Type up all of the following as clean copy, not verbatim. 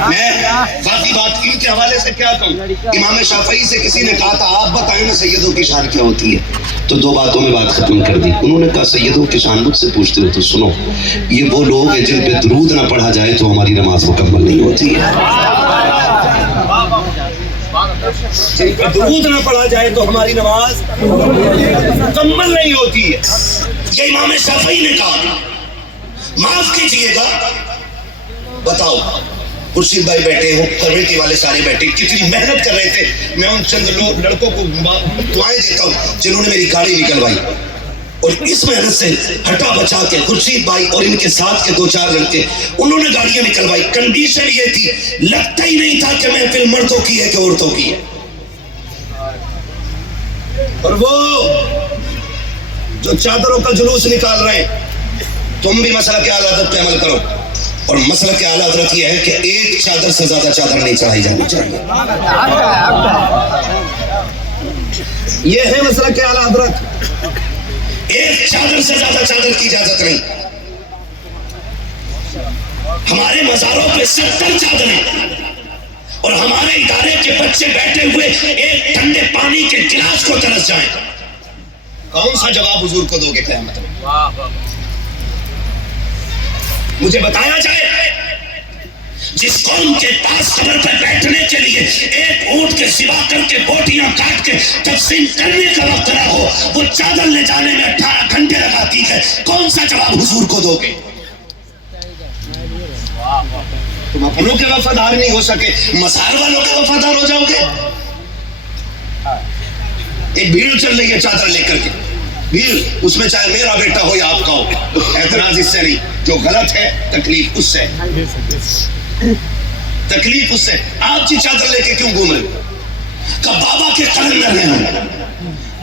میں باقی بات ان کے حوالے سے کیا کہوں؟ امام شافعی سے کسی نے کہا تھا آپ بتائیں نا سیدوں کی شان کیا ہوتی ہے، تو 2 باتوں میں بات ختم کر دی. انہوں نے کہا سیدوں کی شان مجھ سے پوچھتے ہو تو سنو، یہ وہ لوگ ہیں جن پہ درود نہ پڑھا جائے تو ہماری نماز مکمل نہیں ہوتی ہے. جن پہ درود نہ پڑھا جائے تو ہماری نماز مکمل نہیں ہوتی ہے. یہ امام شافعی نے کہا. معاف کیجئے گا، بتاؤ خورشید بھائی بیٹھے ہو، کمیٹی والے سارے بیٹھے، کتنی محنت کر رہے تھے. میں ان چند لڑکوں کو دعائیں دیتا ہوں جنہوں نے میری گاڑی نکلوائی، اور اس محنت سے ہٹا بچا کے خورشید بھائی اور ان کے ساتھ کے 2-4 لڑکے انہوں نے گاڑیاں نکلوائی. کنڈیشن یہ تھی، لگتا ہی نہیں تھا کہ محفل مردوں کی ہے کہ عورتوں کی ہے. اور وہ جو چادروں کا جلوس نکال رہے ہیں، تم بھی مسئلہ کے اعلیٰ حضرت پہ عمل کرو. اور مسئلہ کے اعلیٰ حضرت یہ ہے کہ ایک چادر سے زیادہ چادر نہیں چڑھائی جانی چاہیے. یہ ہے مسئلہ کے اعلیٰ حضرت، ایک چادر سے زیادہ چادر کی اجازت نہیں. ہمارے مزاروں پہ 70 چادریں، اور ہمارے ادارے کے بچے بیٹھے ہوئے ایک ٹھنڈے پانی کے گلاس کو ترس جائیں. کون سا جواب حضور کو دو گے قیامت میں؟ مجھے بتایا جائے جس قوم کے پاس قبر پر بیٹھنے کے لیے ایک اونٹ کے سوا کر کے بوٹیاں کاٹ کے تقسیم کرنے کا وقت نہ ہو، وہ چادر لے جانے میں 18 گھنٹے لگاتی ہے. کون سا جواب حضور کو دو گے؟ تم اپنوں کے وفادار نہیں ہو سکے، مزار والوں کے وفادار ہو جاؤ گے. ایک بھیڑ چل رہی ہے چادر لے کر کے، بھیڑ اس میں چاہے میرا بیٹا ہو یا آپ کا ہو، اعتراض اس سے نہیں. جو غلط ہے تکلیف اس سے، تکلیف اس سے. آپ کی چادر لے کے کیوں گھوم رہے ہو؟ کہ بابا کے قلندر ہیں ہم،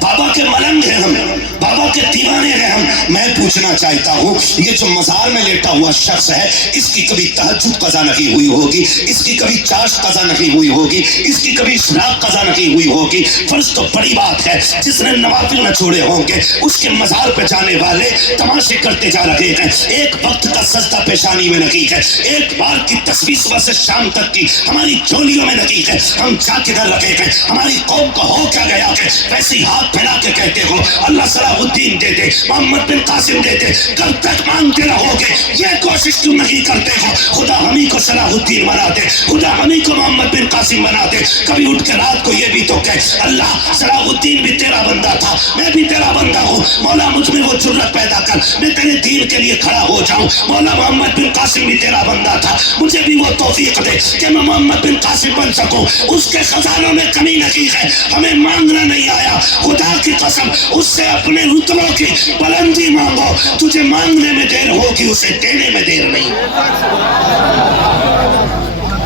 بابا کے ملنگ ہیں ہم، بابا کے دیوانے ہیں ہم. میں پوچھنا چاہتا ہوں، یہ جو مزار میں لیٹا ہوا شخص ہے، اس کی کبھی تہجد قضا نہیں ہوئی ہوگی، اس کی کبھی چاشت قضا نہیں ہوئی ہوگی، اس کی کبھی اشراق قضا نہیں ہوئی ہوگی. فرض تو بڑی بات ہے، جس نے نوافل نہ چھوڑے ہوں گے اس کے مزار پہ جانے والے تماشے کرتے جا رہے ہیں. ایک وقت کا سجدہ پیشانی میں نہیں ہے، ایک بار کی تسبیح صبح سے شام تک کی ہماری جولیوں میں نہیں ہے. ہم جا کدھر رکھے ہیں؟ ہماری قوم کو ہو کیا گیا کہ ویسی ہاتھ پھیلا کے کہتے ہو اللہ صلاح الدین دے دے، محمد بن قاسم دے دے. کب تک مانگتے رہو گے؟ یہ کوشش کیوں نہیں کرتے ہو خدا ہمیں کو صلاح الدین بنا دے، خدا ہمیں کو محمد بن قاسم بنا دے. کبھی اٹھ کے رات کو یہ بھی تو کہے اللہ صلاح الدین بھی تیرا بندہ تھا، میں بھی تیرا بندہ ہوں، مولا مجھ میں وہ جرت پیدا کر، میں تیرے دین کے لیے کھڑا ہو جاؤں. مولا محمد بن قاسم بھی تیرا بندہ تھا، مجھے بھی وہ توفیق دے کہ میں محمد بن قاسم بن سکوں. اس کے خزانوں میں کمی نہیں ہے، ہمیں مانگنا نہیں آیا. خدا کی قسم اس سے اپنے رتبوں کی بلندی مانگو، تجھے مانگنے میں دیر ہوگی، اسے دینے میں دیر نہیں.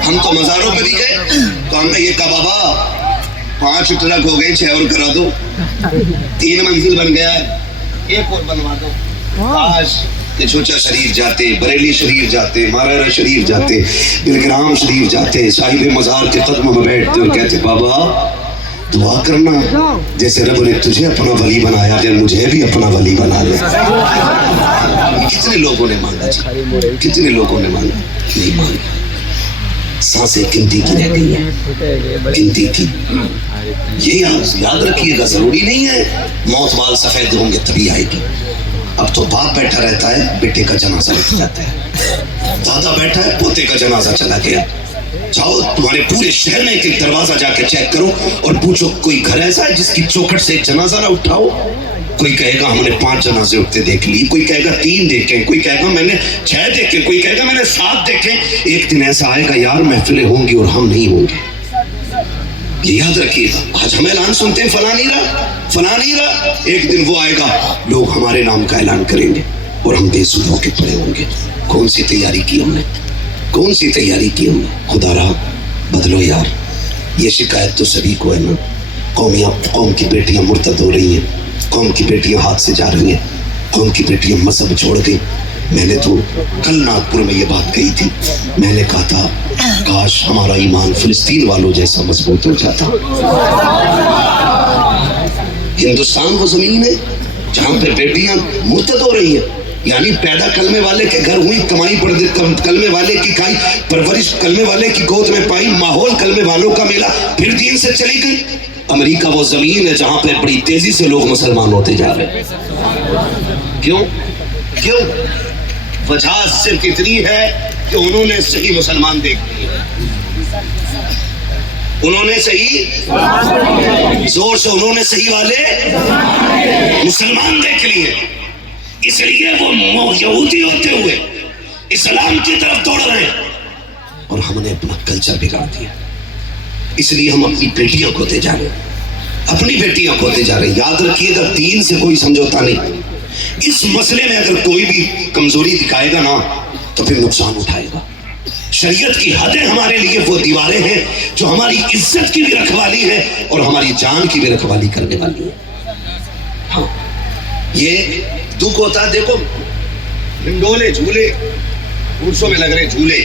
ہم تو مزاروں پہ بھی گئے تو ہم نے یہ کہا بابا 5 ٹرک ہو گئے، 6 اور کرا دو، 3 منزل بن گیا ہے، 1 اور بنوا دو. کاش کہ چوچا شریف جاتے، بریلی شریف جاتے، مارارا شریف جاتے، بلگرام شریف جاتے، صاحب مزار کے قدم میں بیٹھتے اور کہتے بابا دعا کرنا جیسے رب نے تجھے اپنا ولی بنایا کہ مجھے بھی اپنا ولی بنا لے. کتنے لوگوں نے مانگا جی، کتنے لوگوں نے مانگا؟ نہیں مانگا. سانسیں گنتی کی رہ گئی ہیں، گنتی کی. یہ یاد رکھیے گا، ضروری نہیں ہے موت وال سفید ہوں گے تبھی آئے گی. اب تو باپ بیٹھا رہتا ہے، بیٹے کا جنازہ لٹ جاتا ہے، دادا بیٹھا ہے، پوتے کا جنازہ چلا گیا. جاؤ تمہارے پورے شہر میں ایک دروازہ جا کے چیک کرو اور پوچھو کوئی گھر ایسا ہے جس کی چوکھٹ سے ایک جنازہ نہ اٹھاؤ. کوئی کہے گا ہم نے 5 جنازے اٹھتے دیکھ لی، کوئی کہے گا 3 دیکھیں، کوئی کہے گا میں نے 6 دیکھیں، کوئی کہے گا میں نے 7 دیکھیں. ایک دن ایسا آئے گا یار محفلیں ہوں گی اور ہم نہیں ہوں گے. یہ یاد رکھیے گا. آج ہم اعلان سنتے ہیں فلاں نہیں رہا، فلاں نہیں رہا. ایک دن وہ آئے گا، لوگ ہمارے نام کا اعلان کریں گے اور ہم بے سود ہو کے پڑے ہوں گے. کون سی تیاری کی ہم نے، کون سی تیاری کی ہم نے؟ خدا رہا بدلو یار. یہ شکایت تو سبھی کو ہے نا. قوم کی بیٹیاں مرتد ہو رہی ہیں، قوم کی بیٹیاں ہاتھ سے جا رہی ہیں، قوم کی بیٹیاں مذہب چھوڑ گئی. میں نے تو کل ناگپور میں یہ بات کہی تھی، میں نے کہا تھا کاش ہمارا ایمان فلسطین والوں جیسا مضبوط ہو جاتا. ہندوستان وہ زمین ہے جہاں پہ بیٹیاں مرتد ہو رہی ہیں. یعنی پیدا کلمے والے کے گھر ہوئی، کمائی کلمے والے کی کھائی، پرورش کلمے والے کی گود میں پائی، ماحول کلمے والوں کا ملا، پھر دین سے چلی گئی۔ امریکہ وہ زمین ہے جہاں پہ بڑی تیزی سے لوگ مسلمان ہوتے جا رہے ہیں۔ کیوں؟ وجہ صرف اتنی ہے کہ انہوں نے صحیح مسلمان دیکھ لیے، انہوں نے صحیح، زور سے انہوں نے صحیح والے مسلمان دیکھ لیے، اس لیے وہ یہودی ہوتے ہوئے اسلام کی طرف دوڑ رہے ہیں، اور ہم نے اپنا کلچر بگاڑ دیا۔ اس لیے ہم اپنی بیٹیاں کھوتے جا رہے ہیں، اپنی بیٹیاں کھوتے جا رہے ہیں۔ یاد رکھیے گا دین سے کوئی سمجھوتا نہیں، اس مسئلے میں اگر کوئی بھی کمزوری دکھائے گا نا تو پھر نقصان اٹھائے گا۔ شریعت کی حدیں ہمارے لیے وہ دیواریں ہیں جو ہماری عزت کی بھی رکھوالی ہے اور ہماری جان کی بھی رکھوالی کرنے والی ہے۔ ہاں یہ دکھ ہوتا ہے، دیکھو ہنڈولے جھولے عرصوں میں لگ رہے جھولے،